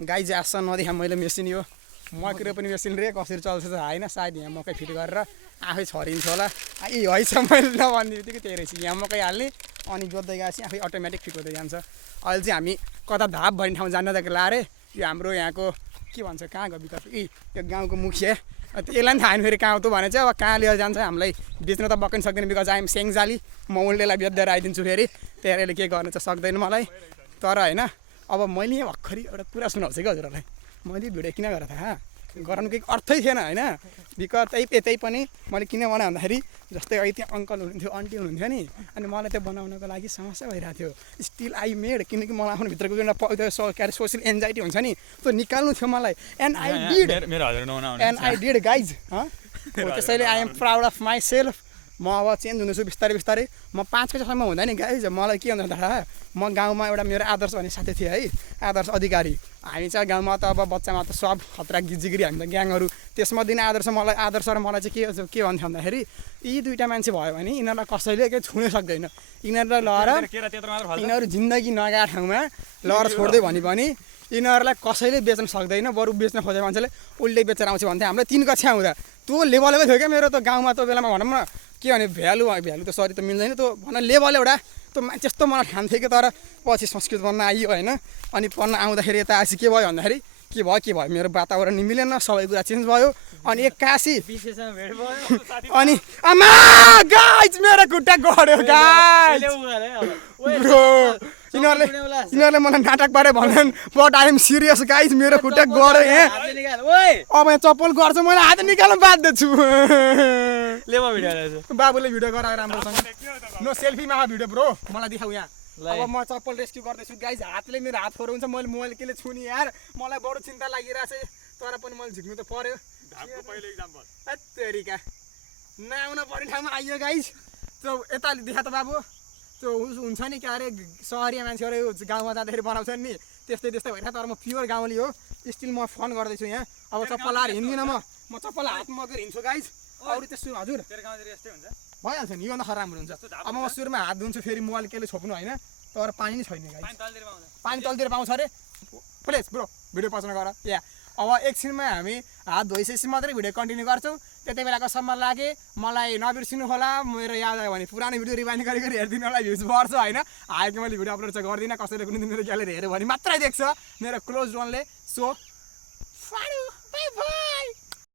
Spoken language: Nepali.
गाइज आसन नदेखा मैले मेसिन यो मकै पनि मेसिन रे कसरी चल्छ त होइन सायद यहाँ मकै फिट गरेर आफै छरिन्छ होला यी हैछ मैले नभन्ने बित्तिकै त्यही रहेछ यहाँ मकै हाल्ने अनि जोत्दै गएपछि आफै अटोमेटिक फिट हुँदै जान्छ अहिले चाहिँ हामी कता धाप भन्ने ठाउँ जान जाँदा लारे यो हाम्रो यहाँको के भन्छ कहाँ गयो विकास यो गाउँको मुखिया यसलाई पनि थाहा होइन फेरि कहाँ हो त भने चाहिँ अब कहाँ लिएर जान्छ हामीलाई बेच्न त पक्कै सक्दैन बिकज आइएम सेङ्जाली म उल्लेलाई बेच्दै आइदिन्छु फेरि त्यसले के गर्न चाहिँ सक्दैन मलाई तर होइन अब मैले यहाँ भर्खरै एउटा कुरा सुनाउँछु कि हजुरहरूलाई मैले भिडियो किन गरेँ थाहा गराउनु केही अर्थै थिएन होइन बिकज त्यही पनि मैले किन बनाएँ भन्दाखेरि जस्तै अहिले त्यहाँ अङ्कल हुनुहुन्थ्यो आन्टी हुनुहुन्थ्यो नि अनि मलाई त्यो बनाउनको लागि समस्या भइरहेको थियो स्टिल आई मेड किनकि मलाई आफ्नो भित्रको जुन के अरे सोसियल एन्जाइटी हुन्छ नि त्यो निकाल्नु थियो मलाई एन्ड आई डिड गाइज त्यसैले I am proud of myself म अब चेन्ज हुँदैछु बिस्तारै बिस्तारै म 5 बजेसम्म हुँदैन नि गाइज मलाई के हुन्छ थाहा म गाउँमा एउटा मेरो आदर्श भन्ने साथी थियो है आदर्श अधिकारी हामी चाहिँ गाउँमा त अब बच्चामा त सब खतरा गिजिगिरी हामी त ग्याङहरू त्यसमा दिन आदर्श र मलाई चाहिँ के भन्थ्यो भन्दाखेरि यी दुईवटा मान्छे भयो भने यिनीहरूलाई कसैले केही छुनै सक्दैन यिनीहरूलाई लएर यिनीहरू जिन्दगी नगएको ठाउँमा लएर छोड्दै भने यिनीहरूलाई कसैले बेच्न सक्दैन बरु बेच्न खोजेको मान्छेले उल्टै बेचेर आउँछ भन्थ्यो हामीलाई 3 कक्षा हुँदा त्यो लेभलकै थियो क्या मेरो त गाउँमा त्यो बेलामा भनौँ न के भने भ्यालु त सरी त मिल्दैन त्यो भन लेभल एउटा त्यो मान्छे यस्तो मलाई ठान्थ्यो कि तर पछि संस्कृत पढ्न आइयो होइन अनि पढ्न आउँदाखेरि यता आएपछि के भयो भन्दाखेरि के भयो मेरो वातावरण नि मिलेन सबै कुरा चेन्ज भयो अनि एक्कासी अनि आमा गाइज मेरो खुट्टा गड्यो गाइज यिनीहरूले मलाई नाटक पारे भनेन् but I am serious guys मेरो खुट्टा गड्यो यहाँ अब यहाँ चप्पल गर्छ मैले हात निकाल्न बाध्य छु बाबुले भिडियो गराएर राम्रोसँग नो सेल्फीमा भिडियो ब्रो मलाई देखाऊ यहाँ अब म चप्पल रेस्क्यु गर्दैछु गाइज हातले मेरो हात फोरो हुन्छ मैले मोबाइल केले छुनी यार मलाई बडो चिन्ता लागिरहेछ तर पनि मैले झुक्नु त पर्यो तेरिका नआउन पर्ने ठाउँमा आइयो गाइज त्यो यता देखा त बाबु त्यो हुन्छ नि के अरे सहरिया मान्छेहरू गाउँमा जाँदाखेरि बनाउँछन् नि त्यस्तै भइरहेको तर म प्योर गाउँले हो स्टिल म फन गर्दैछु यहाँ अब चप्पल लाएर हिँड्दिनँ म चप्पल हातमा मात्रै हिँड्छु गाइज अरू त्यस्तो हजुर भइहाल्छ नि योभन्दा राम्रो हुन्छ अब म सुरुमा हात धुन्छु फेरि मोबाइल केले छोप्नु होइन तर पानी नै छैन गाइज पानी तलतिर पाउँछ अरे प्लिज ब्रो भिडियो पछाडि गर या अब एकछिनमा हामी हात धोइसकेपछि मात्रै भिडियो कन्टिन्यू गर्छौँ त्यति बेलाको सम्म लागे मलाई नबिर्सिनु होला मेरो याद आयो भने पुरानो भिडियो रिवाइन्ड गरी हेरिदिनु होला भ्युज बढ्छ होइन आएको मैले भिडियो अपलोड चाहिँ गर्दिनँ कसैले कुनै दिन मेरो ग्यालेरी हेऱ्यो भने मात्रै देख्छ मेरो क्लोज वानले सो बाई बाई।